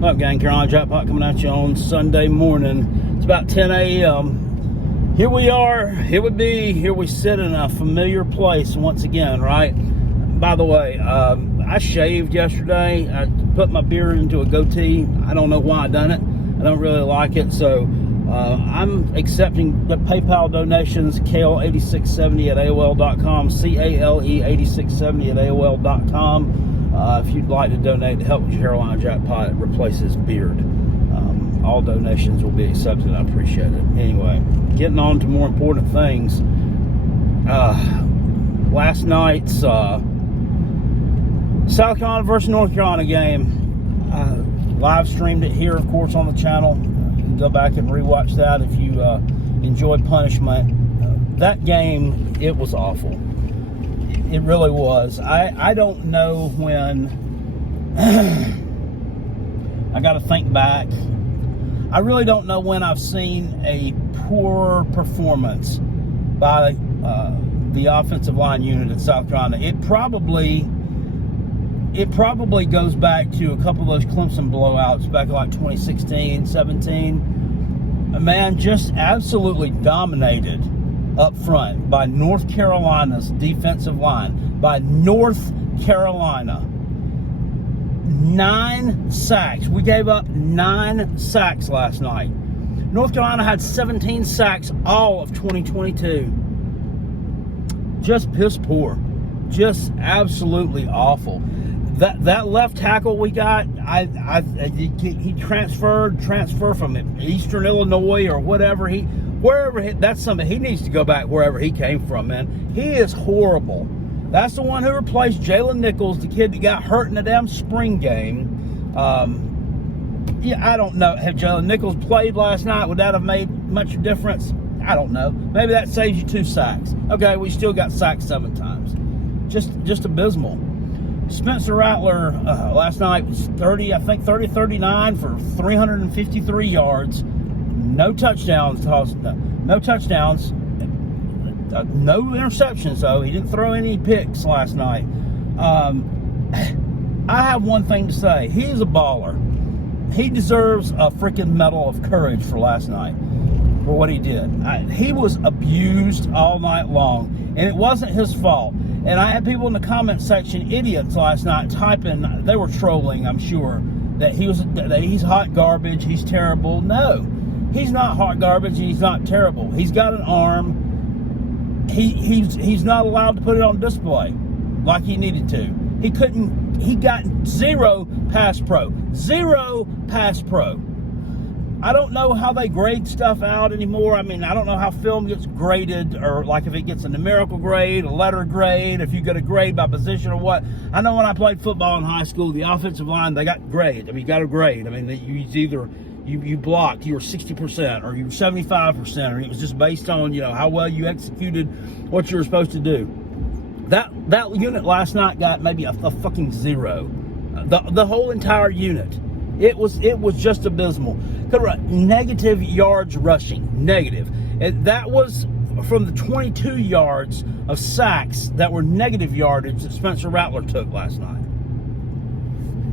What up, gang? Carolina Jackpot coming at you on Sunday morning. It's about 10 a.m. Here we are. Here we sit in a familiar place once again, right? By the way, I shaved yesterday. I put my beard into a goatee. I don't know why I done it. I don't really like it, so I'm accepting the PayPal donations, Kale8670 at AOL.com, CALE8670 at AOL.com. If you'd like to donate to help with Carolina Jackpot replace his beard, all donations will be accepted. I appreciate it. Anyway, getting on to more important things. Last night's South Carolina versus North Carolina game, live streamed it here, of course, on the channel. You can go back and rewatch that if you enjoyed punishment. That game, it was awful. It really was. I don't know when. I got to think back. I really don't know when I've seen a poor performance by the offensive line unit at South Carolina. It probably goes back to a couple of those Clemson blowouts back in like 2016, 17. A man just absolutely dominated up front by North Carolina's defensive line. By North Carolina. 9 sacks. We gave up 9 sacks last night. North Carolina had 17 sacks all of 2022. Just piss poor. Just absolutely awful. That left tackle we got, he transferred from Eastern Illinois or whatever. That's something he needs to go back wherever he came from, man. He is horrible. That's the one who replaced Jalen Nichols, the kid that got hurt in the damn spring game. Yeah, I don't know. Have Jalen Nichols played last night? Would that have made much difference? I don't know. Maybe that saves you 2 sacks. Okay, we still got sacked 7 times. Just abysmal. Spencer Rattler last night was 30-39 for 353 yards. No touchdowns. No touchdowns. No interceptions, though. He didn't throw any picks last night. I have one thing to say. He's a baller. He deserves a freaking medal of courage for last night, for what he did. He was abused all night long, and it wasn't his fault. And I had people in the comment section, idiots, last night typing. They were trolling, I'm sure, that he's hot garbage, he's terrible. No, he's not hot garbage, and he's not terrible. He's got an arm. He's not allowed to put it on display like he needed to. He couldn't. He got 0 pass pro. 0 pass pro. I don't know how they grade stuff out anymore. I mean, I don't know how film gets graded, or like if it gets a numerical grade, a letter grade, if you get a grade by position or what. I know when I played football in high school, the offensive line, they got grades. I mean, you got a grade. I mean, you blocked, you were 60%, or you were 75%, or it was just based on, how well you executed what you were supposed to do. That unit last night got maybe a fucking 0. The whole entire unit. It was just abysmal. Negative yards rushing. Negative. And that was from the 22 yards of sacks that were negative yardage that Spencer Rattler took last night.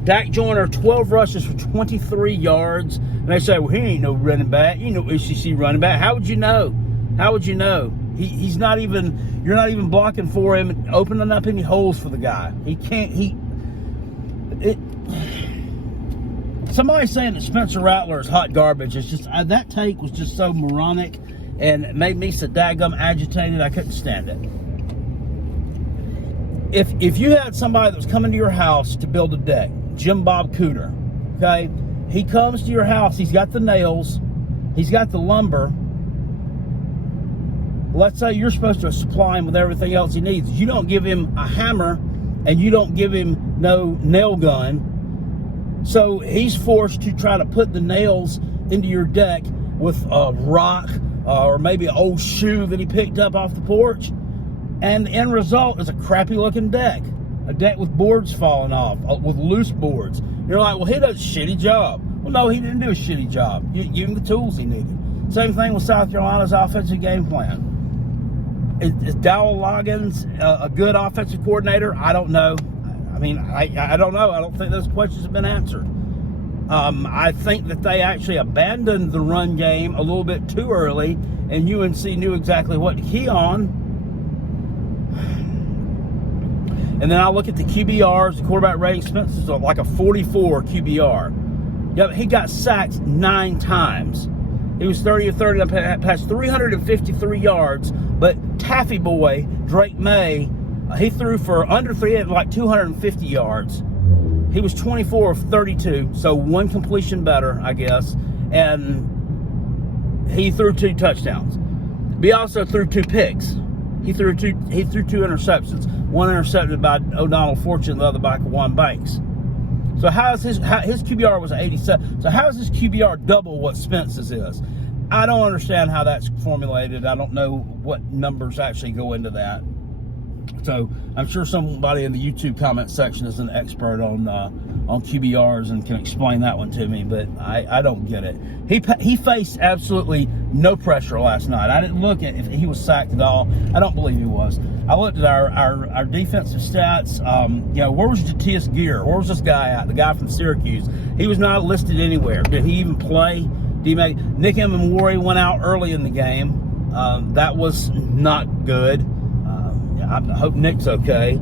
Dak Joyner, 12 rushes for 23 yards. And they say, well, he ain't no running back. You know, SEC running back. How would you know? How would you know? He's not even, you're not even blocking for him and opening up any holes for the guy. He can't, somebody saying that Spencer Rattler is hot garbage. It's just, that take was just so moronic and it made me so daggum agitated. I couldn't stand it. If you had somebody that was coming to your house to build a deck, Jim Bob Cooter, okay, he comes to your house, he's got the nails, he's got the lumber. Let's say you're supposed to supply him with everything else he needs. You don't give him a hammer and you don't give him no nail gun. So he's forced to try to put the nails into your deck with a rock or maybe an old shoe that he picked up off the porch. And the end result is a crappy looking deck. A deck with boards falling off, with loose boards. You're like, well, he does a shitty job. Well, no, he didn't do a shitty job. You give him the tools he needed. Same thing with South Carolina's offensive game plan. Is Dowell Loggins a good offensive coordinator? I don't know. I mean, I don't know. I don't think those questions have been answered. I think that they actually abandoned the run game a little bit too early, and UNC knew exactly what to key on. And then I look at the QBRs, the quarterback rating. Spence is like a 44 QBR. Yep, he got sacked 9 times. He was 30 of 30, passed 353 yards. But Taffy Boy, Drake May, he threw for under 3, he had like 250 yards. He was 24 of 32, so 1 completion better, I guess. And he threw 2 touchdowns. But he also threw 2 picks. He threw 2 interceptions. 1 intercepted by O'Donnell Fortune, the other by Kawan Banks. So how is his QBR was 87? So how is his QBR double what Spence's is? I don't understand how that's formulated. I don't know what numbers actually go into that. So I'm sure somebody in the YouTube comment section is an expert on QBRs and can explain that one to me, but I don't get it. He faced absolutely no pressure last night. I didn't look at if he was sacked at all. I don't believe he was. I looked at our defensive stats. Where was Jatius Gear? Where was this guy at? The guy from Syracuse. He was not listed anywhere. Did he even play? Nick Emmanwori went out early in the game. That was not good. I hope Nick's okay.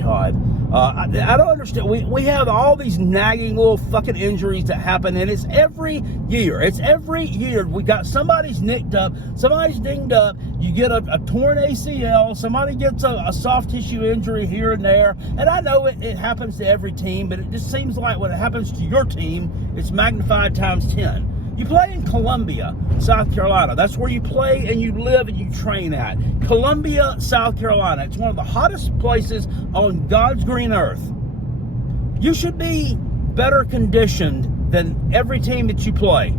God. I don't understand. We have all these nagging little fucking injuries that happen, and it's every year. It's every year. We got somebody's nicked up, somebody's dinged up. You get a torn ACL, somebody gets a soft tissue injury here and there. And I know it happens to every team, but it just seems like when it happens to your team, it's magnified times 10. You play in Columbia, South Carolina. That's where you play and you live and you train at. Columbia, South Carolina. It's one of the hottest places on God's green earth. You should be better conditioned than every team that you play,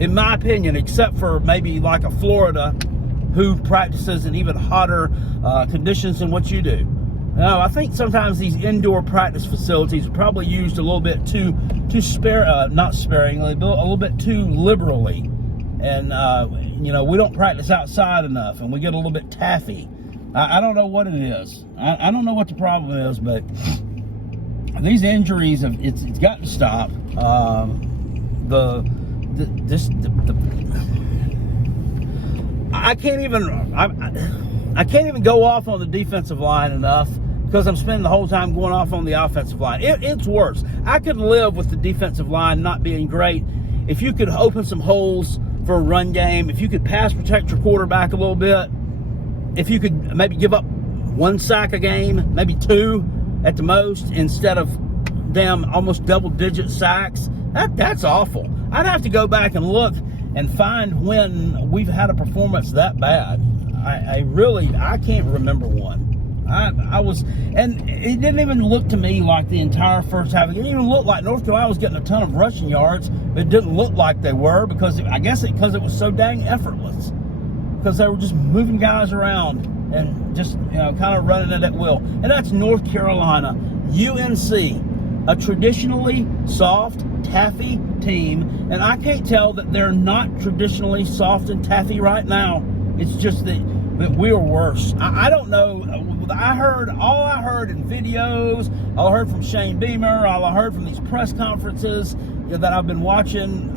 in my opinion, except for maybe like a Florida who practices in even hotter conditions than what you do. No, I think sometimes these indoor practice facilities are probably used a little bit too not sparingly, but a little bit too liberally. And, we don't practice outside enough, and we get a little bit taffy. I don't know what it is. I don't know what the problem is, but these injuries, it's got to stop. I can't even go off on the defensive line enough because I'm spending the whole time going off on the offensive line. It's worse. I could live with the defensive line not being great if you could open some holes for a run game, if you could pass protect your quarterback a little bit, if you could maybe give up 1 sack a game, maybe 2 at the most, instead of damn almost double-digit sacks. That's awful. I'd have to go back and look and find when we've had a performance that bad. I can't remember one. And it didn't even look to me like the entire first half. It didn't even look like North Carolina was getting a ton of rushing yards, but it didn't look like they were because it was so dang effortless. Because they were just moving guys around and just kind of running it at will. And that's North Carolina, UNC, a traditionally soft, taffy team. And I can't tell that they're not traditionally soft and taffy right now. It's just that we're worse. I don't know. All I heard in videos, all I heard from Shane Beamer, all I heard from these press conferences that I've been watching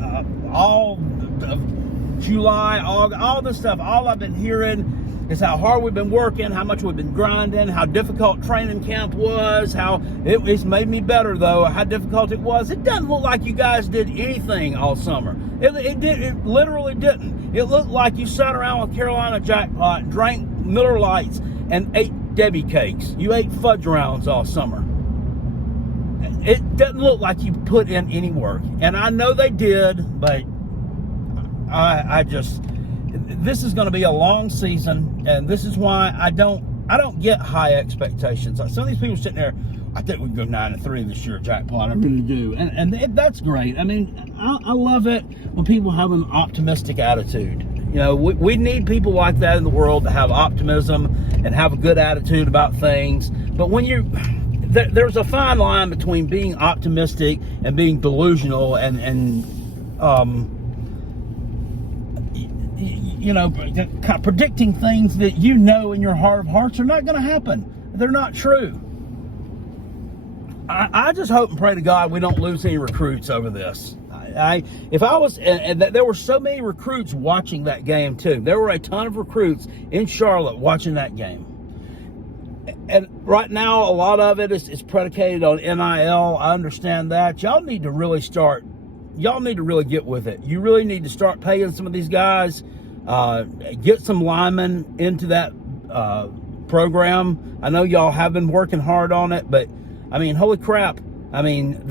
all of July, all this stuff. All I've been hearing is how hard we've been working, how much we've been grinding, how difficult training camp was, how it's made me better, though, how difficult it was. It doesn't look like you guys did anything all summer. It literally didn't. It looked like you sat around with Carolina Jackpot, drank Miller Lights, and ate Debbie cakes. You ate fudge rounds all summer. It doesn't look like you put in any work. And I know they did, but this is going to be a long season, and this is why I don't get high expectations. Some of these people sitting there, I think we can go 9-3 this year, Jackpot. I really do. And that's great. I mean, I love it when people have an optimistic attitude. We need people like that in the world to have optimism and have a good attitude about things. But when there's a fine line between being optimistic and being delusional and predicting things that in your heart of hearts are not going to happen. They're not true. I just hope and pray to God we don't lose any recruits over this. If I was, and there were so many recruits watching that game too. There were a ton of recruits in Charlotte watching that game. And right now, a lot of it is predicated on NIL. I understand that. Y'all need to really get with it. You really need to start paying some of these guys, get some linemen into that program. I know y'all have been working hard on it, but I mean, holy crap. I mean,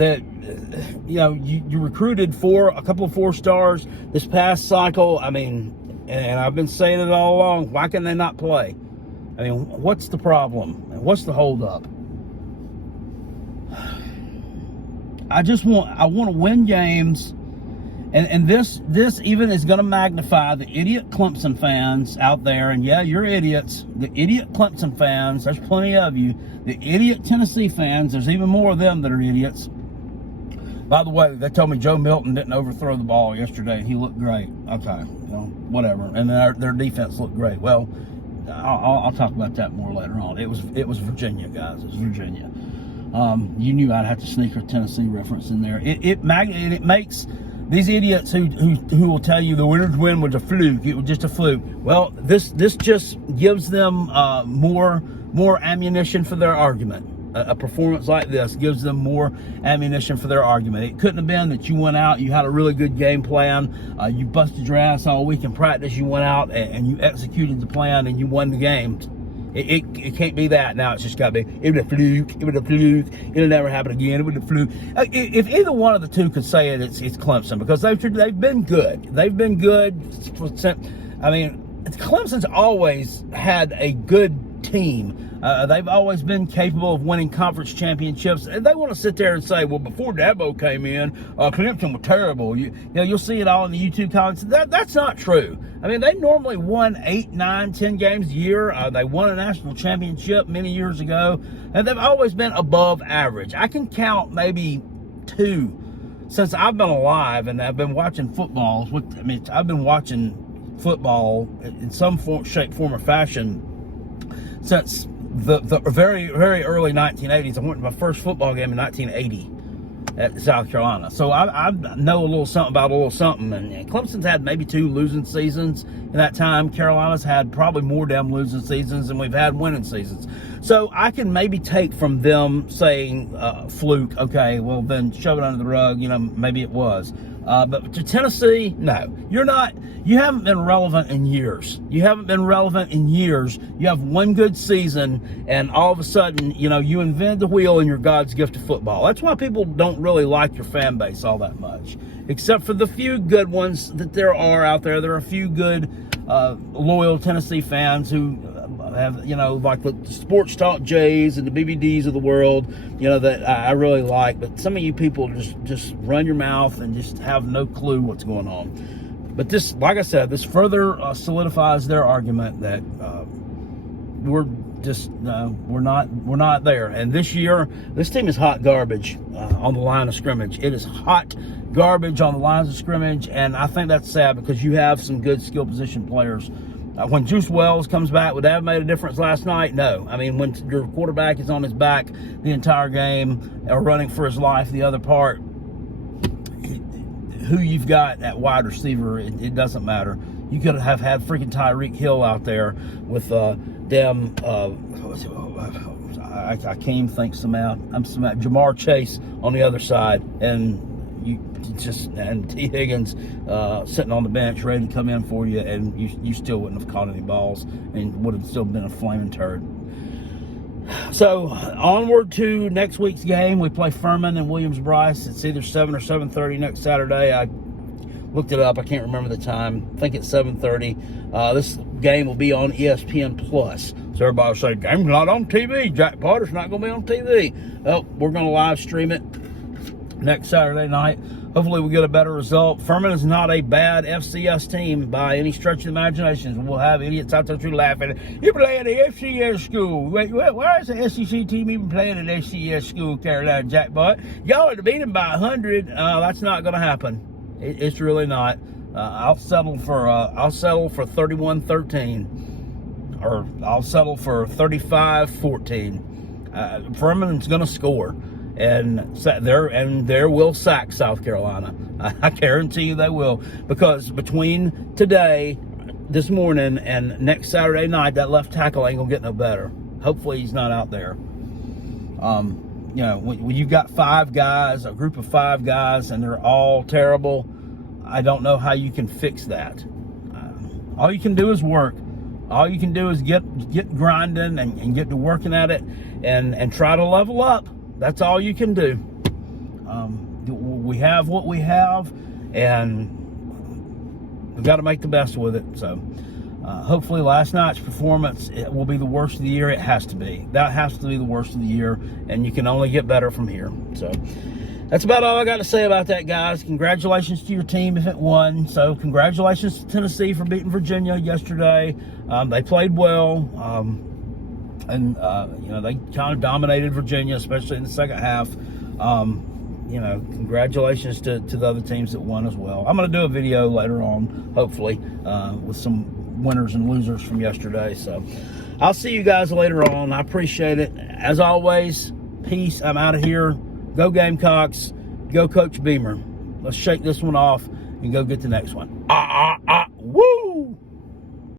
you recruited a couple of 4-stars this past cycle. I mean, and I've been saying it all along. Why can they not play? I mean, what's the problem? What's the holdup? I want to win games, and this even is going to magnify the idiot Clemson fans out there. And yeah, you're idiots. The idiot Clemson fans, there's plenty of you. The idiot Tennessee fans, there's even more of them that are idiots. By the way, they told me Joe Milton didn't overthrow the ball yesterday. He looked great. Okay, whatever. And then their defense looked great. Well, I'll talk about that more later on. It was Virginia, guys. It was Virginia. You knew I'd have to sneak a Tennessee reference in there. It makes these idiots who will tell you the winner's win was a fluke. It was just a fluke. Well, this just gives them more ammunition for their argument. A performance like this gives them more ammunition for their argument. It couldn't have been that you went out, you had a really good game plan, you busted your ass all week in practice, you went out and you executed the plan and you won the game. It can't be that. Now it's just got to be, it was a fluke, it'll never happen again, it was a fluke. If either one of the two could say it, it's Clemson, because they've been good. They've been good. I mean, Clemson's always had a good team. They've always been capable of winning conference championships. And they want to sit there and say, well, before Dabo came in, Clemson was terrible. You'll see it all in the YouTube comments. That's not true. I mean, they normally won 8, 9, 10 games a year. They won a national championship many years ago. And they've always been above average. I can count maybe 2 since I've been alive and I've been watching football. I've been watching football in some shape, form, or fashion since the very, very early 1980s. I went to my first football game in 1980 at South Carolina. So I know a little something about a little something. And Clemson's had maybe 2 losing seasons in that time. Carolina's had probably more damn losing seasons than we've had winning seasons. So I can maybe take from them saying fluke, okay, well then shove it under the rug, maybe it was. But to Tennessee, no. You haven't been relevant in years. You have one good season, and all of a sudden, you invent the wheel and you're God's gift to football. That's why people don't really like your fan base all that much. Except for the few good ones that there are out there. There are a few good, loyal Tennessee fans who have, like the Sports Talk Jays and the BBDs of the world, that I really like. But some of you people just run your mouth and just have no clue what's going on. But this, like I said, this further solidifies their argument that we're not there. And this year, this team is hot garbage on the line of scrimmage. It is hot garbage on the lines of scrimmage, and I think that's sad because you have some good skill position players. When Juice Wells comes back, would that have made a difference last night? No. I mean, when your quarterback is on his back the entire game or running for his life the other part, who you've got at wide receiver, it doesn't matter. You could have had freaking Tyreek Hill out there with I can't even think Jamar Chase on the other side, and T. Higgins sitting on the bench ready to come in for you, and you still wouldn't have caught any balls and would have still been a flaming turd. So onward to next week's game. We play Furman and Williams-Brice. It's either 7 or 7:30 next Saturday. I looked it up. I can't remember the time. I think it's 7:30. This game will be on ESPN Plus. So everybody will say, game's not on TV. Jack Potter's not going to be on TV. Well, we're going to live stream it next Saturday night. Hopefully we get a better result. Furman is not a bad FCS team by any stretch of the imagination. We'll have idiots out there laughing. You're playing an FCS school. Wait, why is the SEC team even playing an FCS school, Carolina Jackpot? Y'all are to beat them by 100. That's not going to happen. It's really not. I'll settle for 31-13, or I'll settle for 35-14. Furman's going to score. and there will sack South Carolina. I guarantee you they will, because between this morning and next Saturday night, that left tackle ain't gonna get no better. Hopefully he's not out there. You know, when you've got 5 guys, a group of 5 guys, and they're all terrible, I don't know how you can fix that. All you can do is work. All you can do is get grinding and get to working at it, and try to level up. That's all you can do. We have what we have, and we've got to make the best with it. So hopefully last night's performance, it will be the worst of the year. It has to be. That has to be the worst of the year, and you can only get better from here. So that's about all I got to say about that, guys. Congratulations to your team if it won. So congratulations to Tennessee for beating Virginia yesterday. They played well, and you know, they kind of dominated Virginia, especially in the second half. You know, congratulations to the other teams that won as well. I'm going to do a video later on, hopefully, with some winners and losers from yesterday. So I'll see you guys later on. I appreciate it. As always, peace. I'm out of here. Go Gamecocks. Go Coach Beamer. Let's shake this one off and go get the next one. Woo!